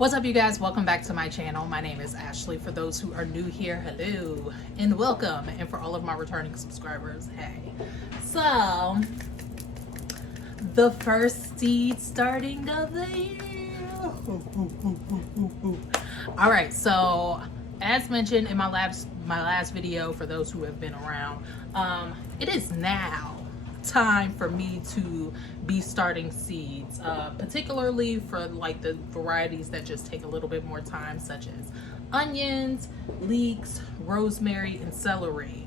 What's up, you guys? Welcome back to my channel. My name is Ashley. For those who are new here, hello and welcome. And for all of my returning subscribers, hey. So, the first seed starting of the year. All right, so as mentioned in my last video, for those who have been around, it is now time for me to be starting seeds, particularly for like the varieties that just take a little bit more time, such as onions, leeks, rosemary, and celery.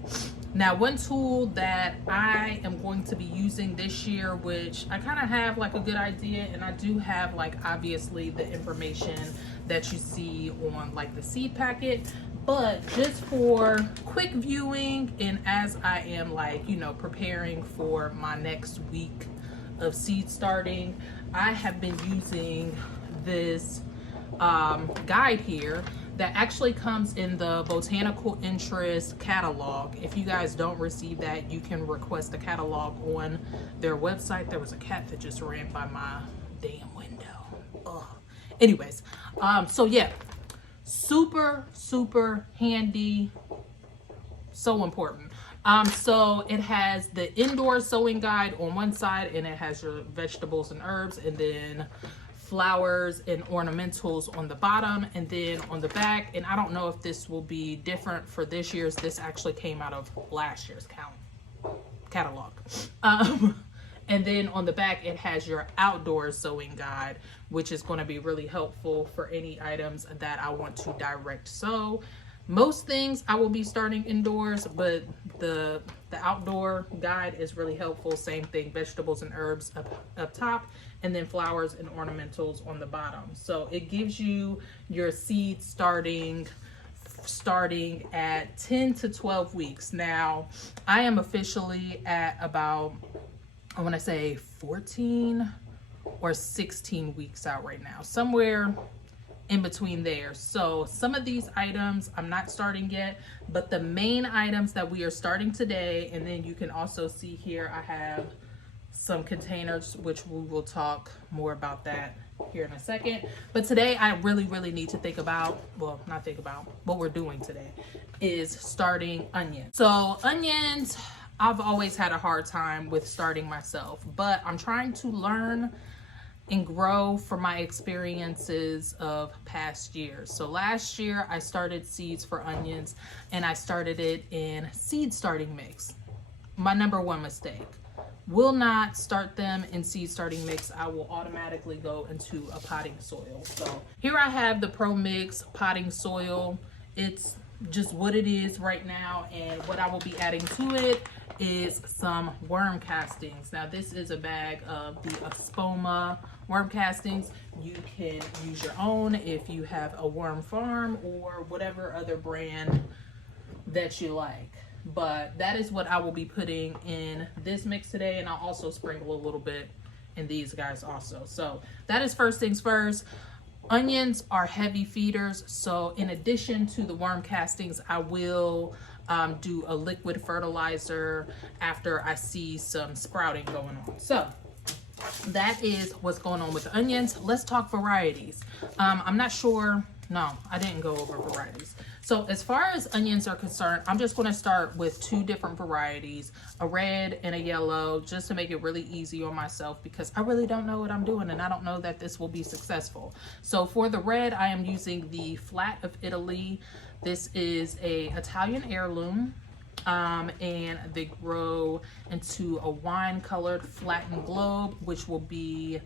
Now, one tool that I am going to be using this year, which I kind of have like a good idea, and I do have like obviously the information that you see on like the seed packet, but just for quick viewing and as I am like, you know, preparing for my next week of seed starting, I have been using this guide here that actually comes in the Botanical Interest catalog. If you guys don't receive that, you can request a catalog on their website. There was a cat that just ran by my damn window. Ugh. Anyways, so yeah, super handy, so important. So it has the indoor sowing guide on one side, and it has your vegetables and herbs, and then flowers and ornamentals on the bottom, and then on the back, and I don't know if this will be different for this year's, this actually came out of last year's catalog. And then on the back, it has your outdoor sowing guide, which is going to be really helpful for any items that I want to direct sow. Most things I will be starting indoors, but the outdoor guide is really helpful. Same thing, vegetables and herbs up top, and then flowers and ornamentals on the bottom. So it gives you your seed starting at 10 to 12 weeks. Now, I am officially at about, I want to say 14 or 16 weeks out right now, somewhere in between there. So some of these items I'm not starting yet, but the main items that we are starting today, and then you can also see here I have some containers, which we will talk more about that here in a second. But today I really need to think about, well, not think about, what we're doing today is starting onions. So onions, I've always had a hard time with starting myself, but I'm trying to learn and grow from my experiences of past years. So last year I started seeds for onions, and I started it in seed starting mix. My number one mistake. Will not start them in seed starting mix. I will automatically go into a potting soil. So here I have the Pro Mix potting soil. It's just what it is right now, and what I will be adding to it is some worm castings. Now this is a bag of the Espoma worm castings. You can use your own if you have a worm farm or whatever other brand that you like, but that is what I will be putting in this mix today, and I'll also sprinkle a little bit in these guys also. So that is first things first. Onions are heavy feeders, so in addition to the worm castings, I will do a liquid fertilizer after I see some sprouting going on. So that is what's going on with the onions. Let's talk varieties. I'm not sure, no, I didn't go over varieties. So as far as onions are concerned, I'm just going to start with two different varieties, a red and a yellow, just to make it really easy on myself, because I really don't know what I'm doing, and I don't know that this will be successful. So for the red, I am using the Flat of Italy. This is a Italian heirloom, and they grow into a wine colored flattened globe, which will be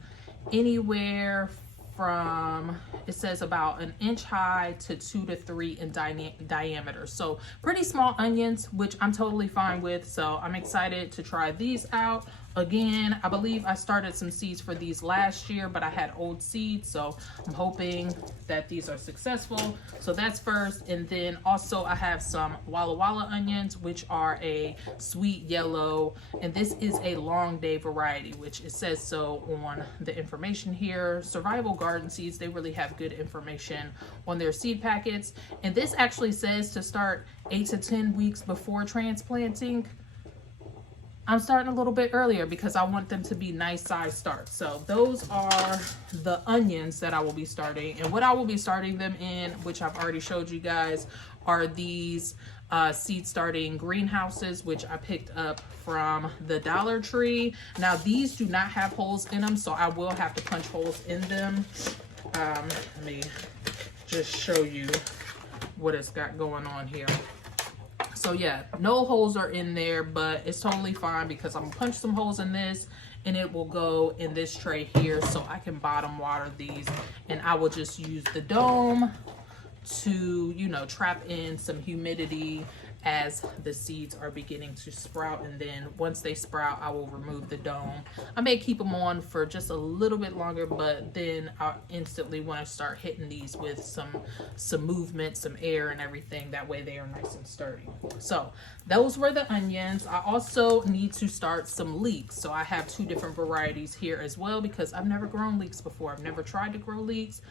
anywhere from, it says about 1 inch high to 2 to 3 in diameter. So pretty small onions, which I'm totally fine with. So I'm excited to try these out. Again, I believe I started some seeds for these last year, but I had old seeds, so I'm hoping that these are successful. So that's first. And then also I have some Walla Walla onions, which are a sweet yellow, and this is a long day variety, which it says so on the information here. Survival Garden Seeds, they really have good information on their seed packets, and this actually says to start 8 to 10 weeks before transplanting. I'm starting a little bit earlier because I want them to be nice size starts. So those are the onions that I will be starting. And what I will be starting them in, which I've already showed you guys, are these seed starting greenhouses, which I picked up from the Dollar Tree. Now these do not have holes in them, so I will have to punch holes in them. Let me just show you what it's got going on here. So yeah, no holes are in there, but it's totally fine because I'm gonna punch some holes in this and it will go in this tray here so I can bottom water these, and I will just use the dome to, you know, trap in some humidity as the seeds are beginning to sprout. And then once they sprout, I will remove the dome. I may keep them on for just a little bit longer, but then I instantly want to start hitting these with some movement, some air and everything. That way they are nice and sturdy. So those were the onions. I also need to start some leeks. So I have 2 different varieties here as well because I've never grown leeks before. I've never tried to grow leeks.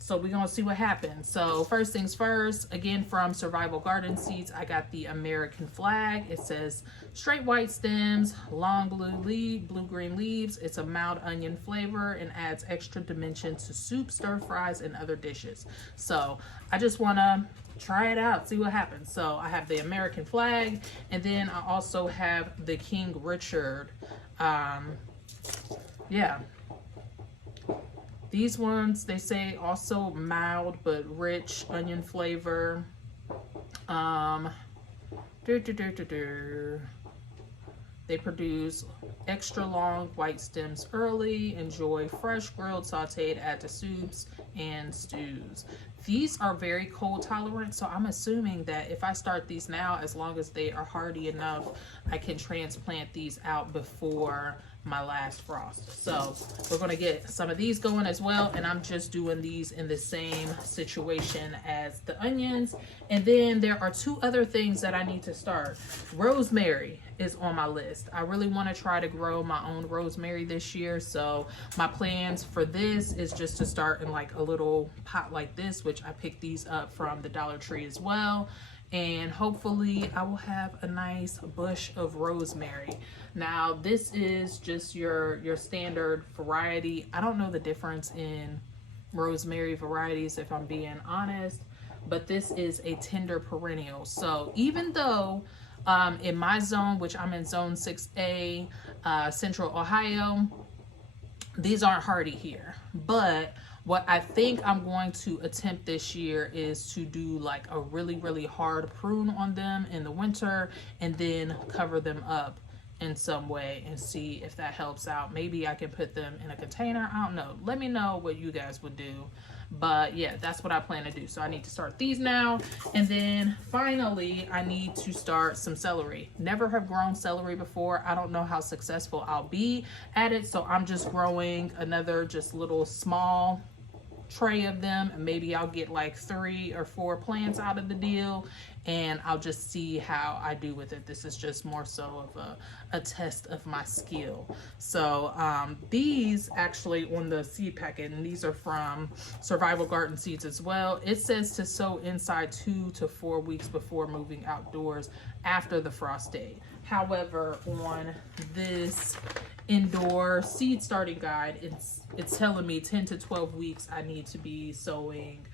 So we're gonna see what happens. So first things first, again from Survival Garden Seeds, I got the American flag. It says straight white stems, long blue-green leaves. It's a mild onion flavor and adds extra dimension to soup, stir fries, and other dishes. So I just wanna try it out, see what happens. So I have the American flag, and then I also have the King Richard. Yeah. These ones, they say also mild but rich onion flavor. They produce extra long white stems early. Enjoy fresh, grilled, sauteed, add to soups and stews. These are very cold tolerant, so I'm assuming that if I start these now, as long as they are hardy enough, I can transplant these out before my last frost. So we're going to get some of these going as well, and I'm just doing these in the same situation as the onions. And then there are 2 other things that I need to start. Rosemary is on my list. I really want to try to grow my own rosemary this year, so my plans for this is just to start in like a little pot like this, which I picked these up from the Dollar Tree as well, and hopefully I will have a nice bush of rosemary. Now this is just your standard variety. I don't know the difference in rosemary varieties, if I'm being honest, but this is a tender perennial. So even though in my zone, which I'm in zone 6A, Central Ohio, these aren't hardy here, but what I think I'm going to attempt this year is to do like a really hard prune on them in the winter and then cover them up in some way and see if that helps out. Maybe I can put them in a container. I don't know. Let me know what you guys would do. But yeah, that's what I plan to do. So I need to start these now. And then finally, I need to start some celery. Never have grown celery before. I don't know how successful I'll be at it. So I'm just growing another just little small tray of them, and maybe I'll get like 3 or 4 plants out of the deal, and I'll just see how I do with it. This is just more so of a test of my skill. So these actually on the seed packet, and these are from Survival Garden Seeds as well, it says to sow inside 2 to 4 weeks before moving outdoors after the frost date. However, on this indoor seed starting guide, it's telling me 10 to 12 weeks I need to be sowing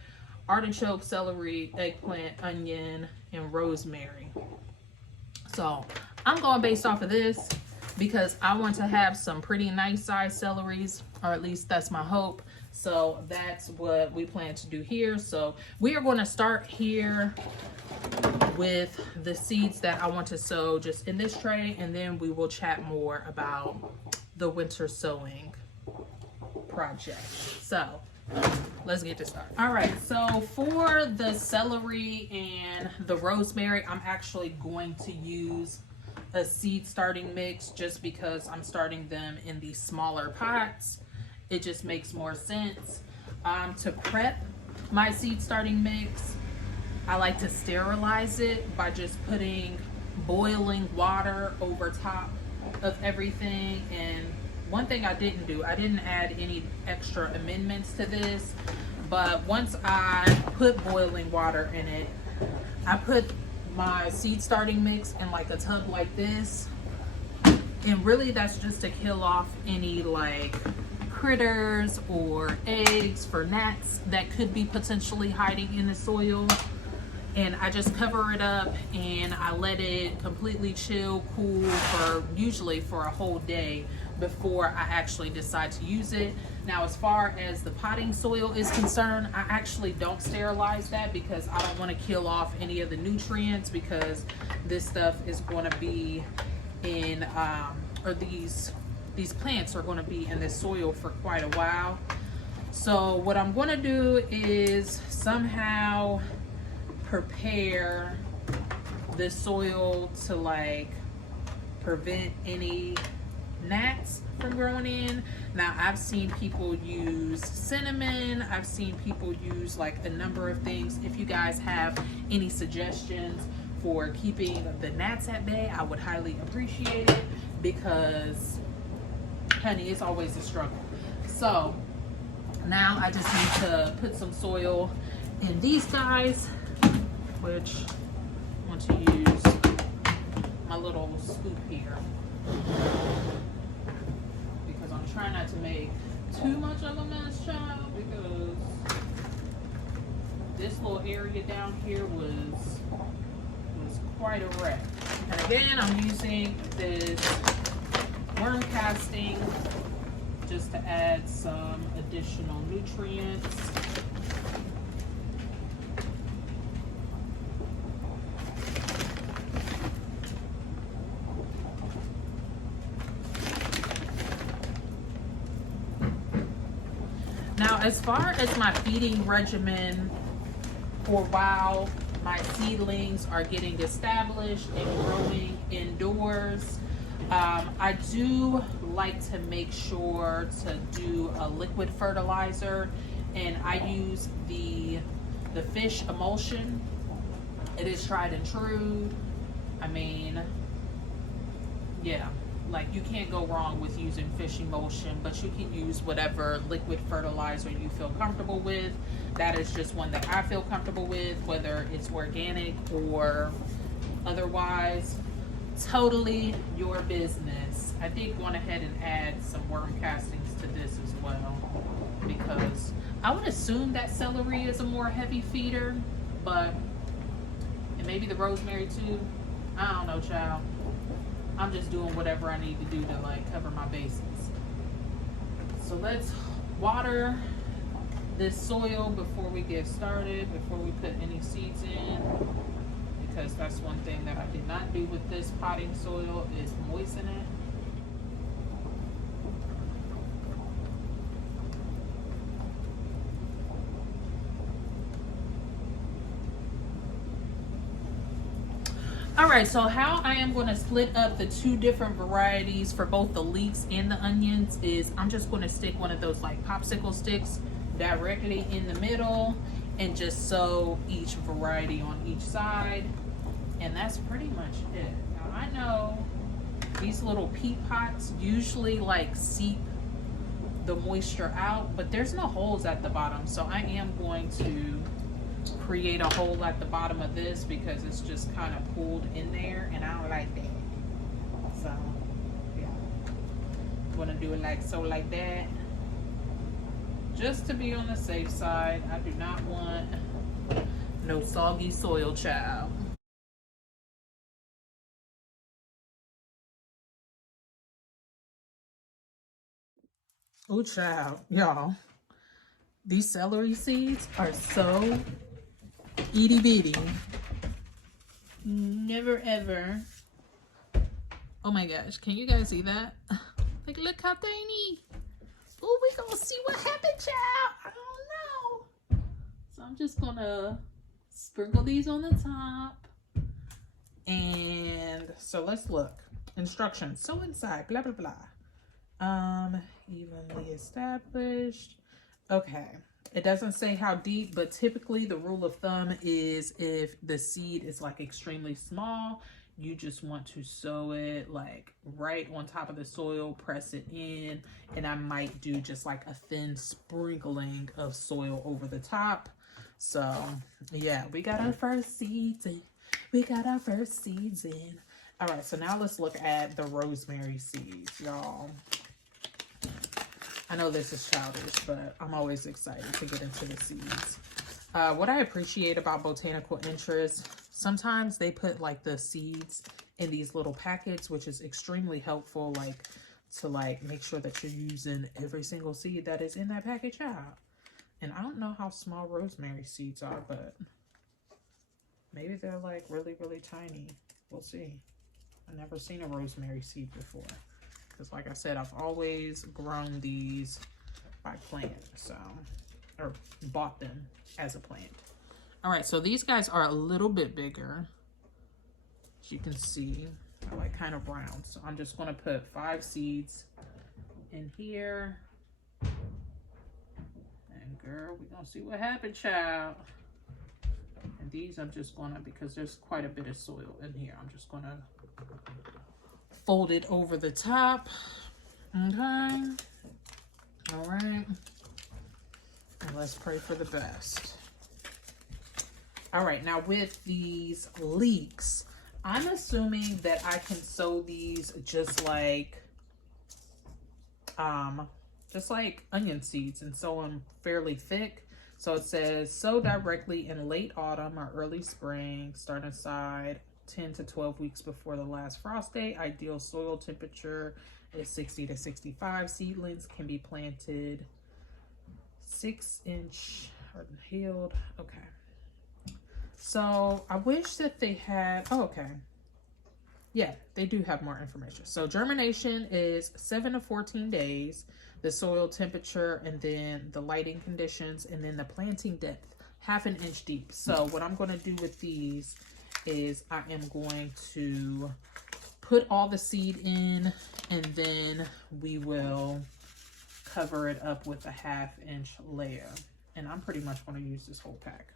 artichoke, celery, eggplant, onion, and rosemary. So I'm going based off of this because I want to have some pretty nice size celeries, or at least that's my hope. So that's what we plan to do here. So we are going to start here with the seeds that I want to sow just in this tray, and then we will chat more about the winter sowing project. So let's get this started. All right, so for the celery and the rosemary, I'm actually going to use a seed starting mix just because I'm starting them in these smaller pots. It just makes more sense. To prep my seed starting mix, I like to sterilize it by just putting boiling water over top of everything. And one thing I didn't do, I didn't add any extra amendments to this, but once I put boiling water in it, I put my seed starting mix in like a tub like this, And really that's just to kill off any like critters or eggs for gnats that could be potentially hiding in the soil. And I just cover it up and I let it completely chill, cool for usually for a whole day before I actually decide to use it. Now, as far as the potting soil is concerned, I actually don't sterilize that because I don't want to kill off any of the nutrients, because this stuff is going to be in, or these plants are going to be in this soil for quite a while. So what I'm going to do is somehow prepare the soil to like prevent any gnats from growing in. Now I've seen people use cinnamon, I've seen people use like a number of things. If you guys have any suggestions for keeping the gnats at bay, I would highly appreciate it, because honey, it's always a struggle. So now I just need to put some soil in these guys, which I want to use my little scoop here because I'm trying not to make too much of a mess, child, because this little area down here was quite a wreck. And again, I'm using this worm casting just to add some additional nutrients. Now, as far as my feeding regimen for while my seedlings are getting established and growing indoors, I do like to make sure to do a liquid fertilizer, and I use the fish emulsion. It is tried and true. I mean, yeah, like you can't go wrong with using fish emulsion, but you can use whatever liquid fertilizer you feel comfortable with. That is just one that I feel comfortable with, whether it's organic or otherwise. Totally your business. I did go ahead and add some worm castings to this as well, because I would assume that celery is a more heavy feeder, but and maybe the rosemary too. I don't know, child. I'm just doing whatever I need to do to like cover my bases. So let's water this soil before we get started, before we put any seeds in, because that's one thing that I did not do with this potting soil is moisten it. All right, so how I am going to split up the two different varieties for both the leeks and the onions is I'm just going to stick one of those like popsicle sticks directly in the middle and just sow each variety on each side. And that's pretty much it. Now I know these little peat pots usually like seep the moisture out, but there's no holes at the bottom. So I am going to create a hole at the bottom of this because it's just kind of pulled in there and I don't like that. So yeah, I'm gonna do it like so, like that, just to be on the safe side. I do not want no soggy soil, child. Oh child, y'all, these celery seeds are so itty bitty. Never ever. Oh my gosh, can you guys see that? Like, look how tiny. Oh, we gonna see what happened, child. I don't know. So I'm just gonna sprinkle these on the top. And so let's look. Instructions. Sow inside, blah, blah, blah. Evenly established. Okay. It doesn't say how deep, but typically the rule of thumb is if the seed is like extremely small, you just want to sow it like right on top of the soil, press it in, and I might do just like a thin sprinkling of soil over the top. So yeah, we got our first seeds in. We got our first seeds in. All right, so now let's look at the rosemary seeds, y'all. I know this is childish, but I'm always excited to get into the seeds. What I appreciate about Botanical Interest, sometimes they put like the seeds in these little packets, which is extremely helpful, like to like make sure that you're using every single seed that is in that package out. And I don't know how small rosemary seeds are, but maybe they're like really, really tiny. We'll see. I've never seen a rosemary seed before. Because like I said, I've always grown these by plant, so, or bought them as a plant. All right, so these guys are a little bit bigger. As you can see, they're like kind of round. So I'm just gonna put 5 seeds in here. And girl, we're gonna see what happens, child. And these I'm just gonna, because there's quite a bit of soil in here, I'm just gonna fold it over the top. Okay. All right. And let's pray for the best. All right, now with these leeks, I'm assuming that I can sow these just like onion seeds and sow them fairly thick. So it says sow directly in late autumn or early spring, start inside 10 to 12 weeks before the last frost day. Ideal soil temperature is 60 to 65. Seedlings can be planted 6-inch or healed. Okay. So I wish that they had, oh, okay. Yeah, they do have more information. So germination is 7 to 14 days, the soil temperature, and then the lighting conditions, and then the planting depth, 1/2 inch deep. So what I'm going to do with these is I am going to put all the seed in, and then we will cover it up with a 1/2 inch layer. And I'm pretty much going to use this whole pack.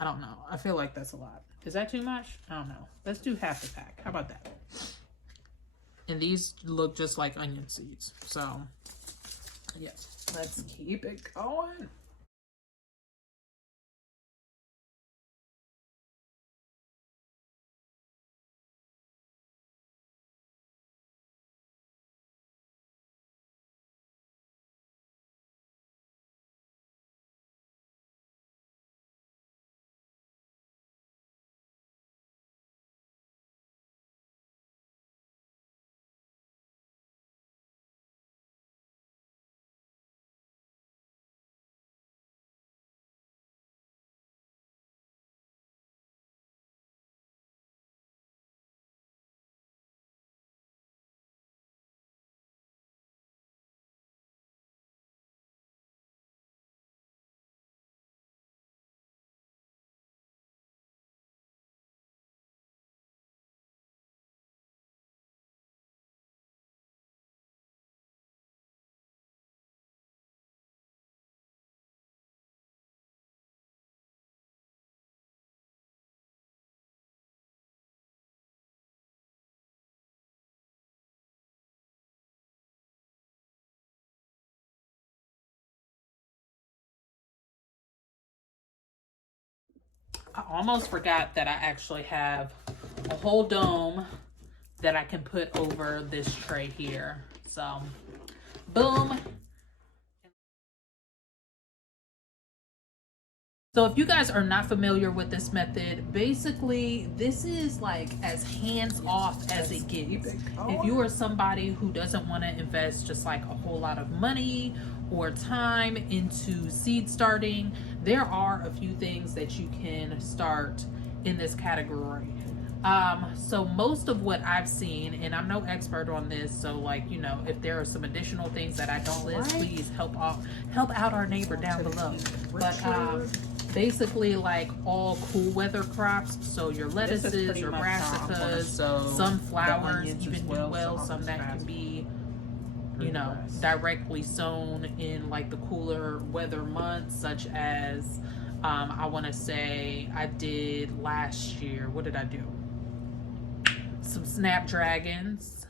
I don't know. I feel like that's a lot. Is that too much? I don't know. Let's do 1/2 the pack. How about that? And these look just like onion seeds. So, yes, let's keep it going. I almost forgot that I actually have a whole dome that I can put over this tray here. So, boom. So if you guys are not familiar with this method, basically this is like as hands-off as it gets. If you are somebody who doesn't want to invest just like a whole lot of money or time into seed starting, there are a few things that you can start in this category. So most of what I've seen, and I'm no expert on this, so like, you know, if there are some additional things that I don't list, please help out our neighbor down below. But basically like all cool weather crops, so your lettuces, your brassicas, some flowers even do well, some that can be, you know, directly sown in like the cooler weather months, such as I want to say I did last year. What did I do? Some snapdragons,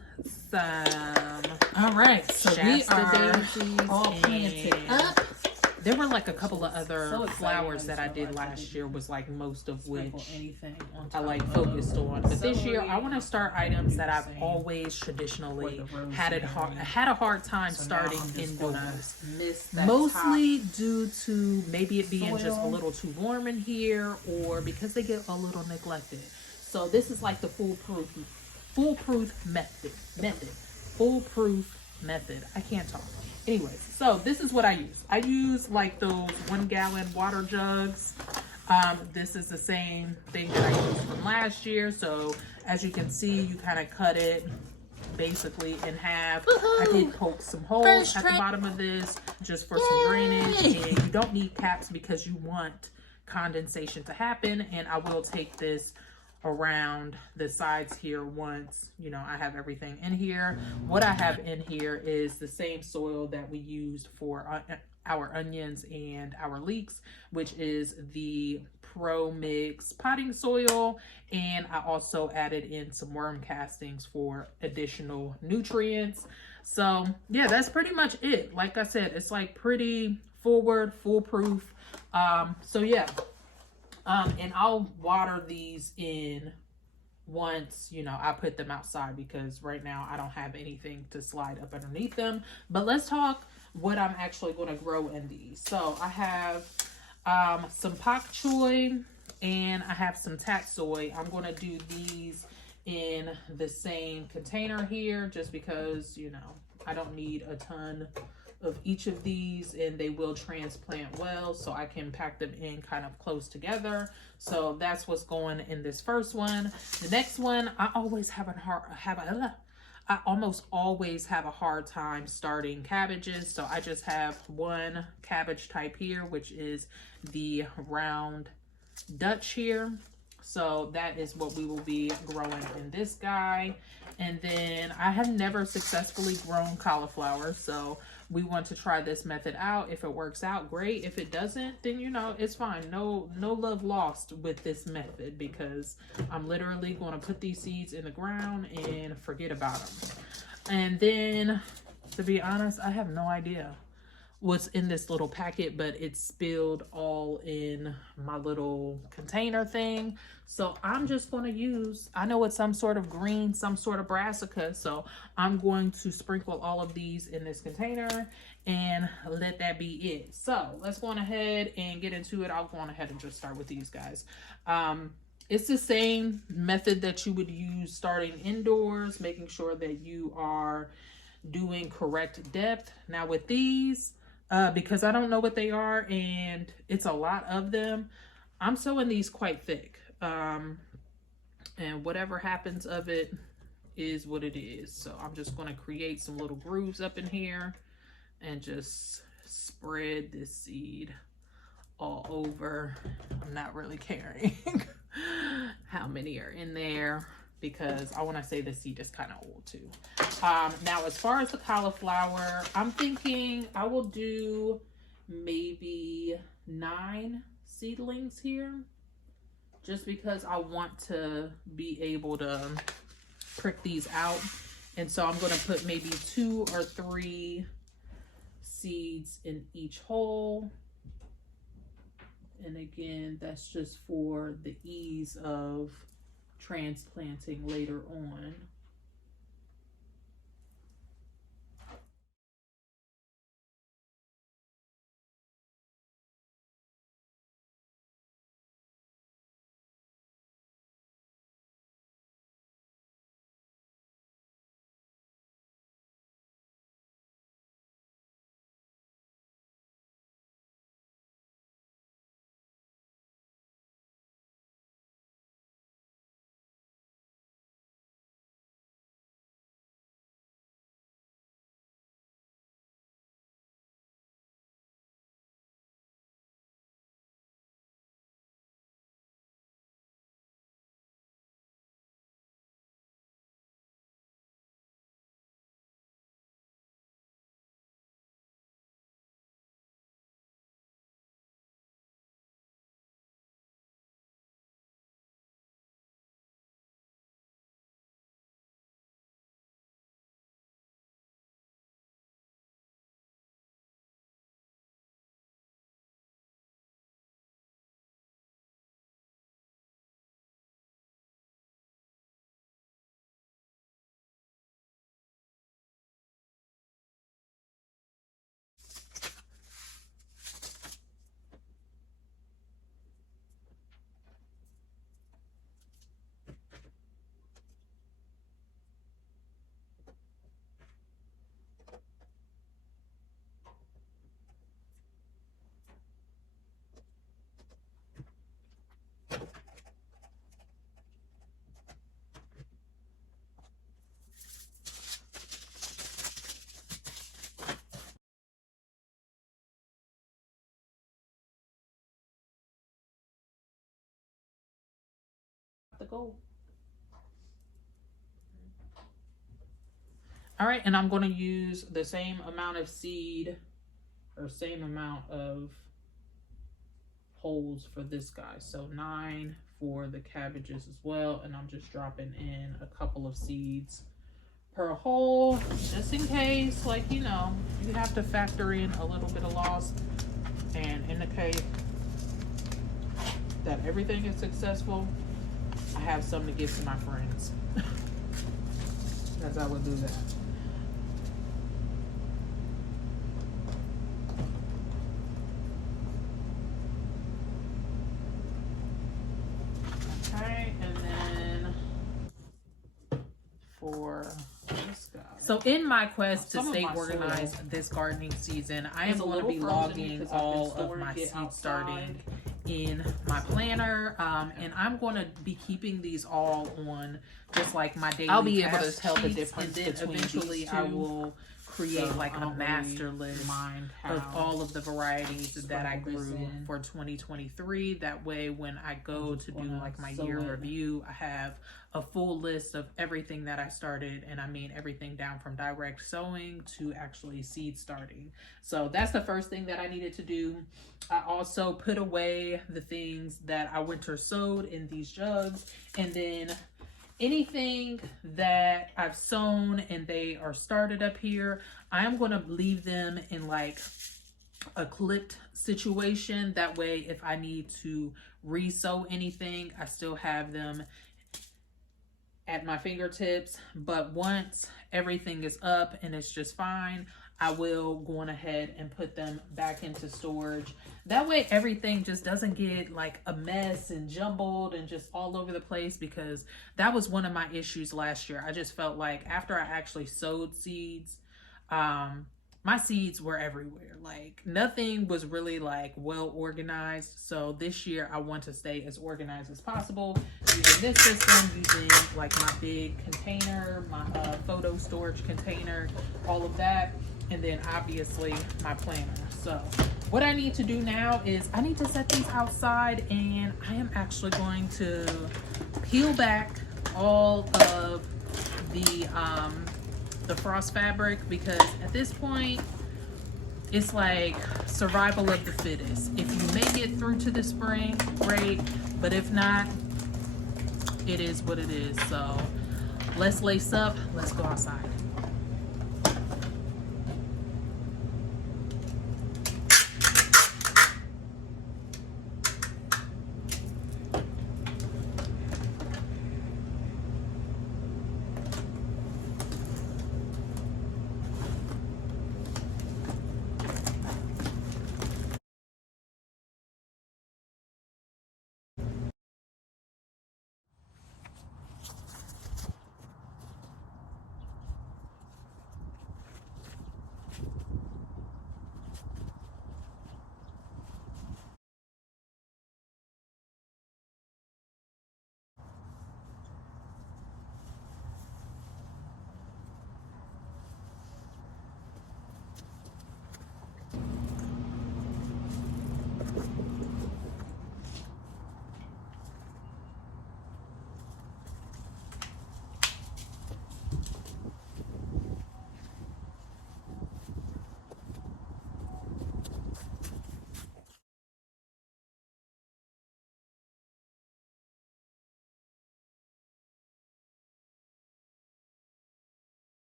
some, all right, so we are all planted up. There were like a couple of other flowers that I did last year, was like most of which I like focused on. But this year I want to start items that I've always traditionally had a hard time starting indoors. Mostly due to maybe it being just a little too warm in here, or because they get a little neglected. So this is like the foolproof method. I can't talk. Anyways, so this is what I use. I use like those 1 gallon water jugs. This is the same thing that I used from last year. So as you can see, you kind of cut it basically in half. I did poke some holes at the bottom of this just for some drainage, and you don't need caps because you want condensation to happen. And I will take this around the sides here once, you know, I have everything in here. What I have in here is the same soil that we used for our onions and our leeks, which is the Pro Mix potting soil. And I also added in some worm castings for additional nutrients. So yeah, that's pretty much it. Like I said, it's like pretty foolproof. So yeah. And I'll water these in once, you know, I put them outside, because right now I don't have anything to slide up underneath them. But let's talk what I'm actually going to grow in these. So I have some pak choi and I have some tatsoi. I'm going to do these in the same container here just because, you know, I don't need a ton of each of these, and they will transplant well, so I can pack them in kind of close together. So that's what's going in this first one. The next one, I almost always have a hard time starting cabbages. So I just have one cabbage type here, which is the round Dutch here. So that is what we will be growing in this guy. And then I have never successfully grown cauliflower, so we want to try this method out. If it works out, great. If it doesn't, then, you know, it's fine. No love lost with this method, because I'm literally going to put these seeds in the ground and forget about them. And then, to be honest, I have no idea what's in this little packet, but it's spilled all in my little container thing. So I'm just going to use, I know it's some sort of green, some sort of brassica. So I'm going to sprinkle all of these in this container and let that be it. So let's go on ahead and get into it. I'll go on ahead and just start with these guys. It's the same method that you would use starting indoors, making sure that you are doing correct depth. Now with these, because I don't know what they are and it's a lot of them, I'm sewing these quite thick. And whatever happens of it is what it is. So I'm just going to create some little grooves up in here and just spread this seed all over. I'm not really caring how many are in there, because I want to say the seed is kind of old too. Now, as far as the cauliflower, I'm thinking I will do maybe 9 seedlings here, just because I want to be able to prick these out. And so I'm going to put maybe 2 or 3 seeds in each hole. And again, that's just for the ease of transplanting later on. go. All right, and I'm going to use the same amount of seed or same amount of holes for this guy. So 9 for the cabbages as well. And I'm just dropping in a couple of seeds per hole, just in case, like, you know, you have to factor in a little bit of loss and indicate that everything is successful. I have some to give to my friends. As I would do that. Okay, and then for this guy. So in my quest to stay organized this gardening season, I am going to be logging all of my seed starting in my planner, and I'm going to be keeping these all on just like my daily. I'll be able to tell the difference, and then eventually I will create like a master list of all of the varieties that I grew for 2023. That way when I go to do like my year review, I have a full list of everything that I started, and I mean everything down from direct sowing to actually seed starting. So that's the first thing that I needed to do. I also put away the things that I winter sowed in these jugs, and then anything that I've sown and they are started up here, I am going to leave them in like a clipped situation. That way, if I need to re-sow anything, I still have them at my fingertips. But once everything is up and it's just fine, I will go on ahead and put them back into storage. That way everything just doesn't get like a mess and jumbled and just all over the place, because that was one of my issues last year. I just felt like after I actually sowed seeds, my seeds were everywhere. Like nothing was really like well organized. So this year I want to stay as organized as possible using this system, using like my big container, my photo storage container, all of that. And then obviously my planner. So what I need to do now is I need to set these outside, and I am actually going to peel back all of the frost fabric, because at this point it's like survival of the fittest. If you make it through to the spring, great, but if not, it is what it is. So let's lace up, let's go outside.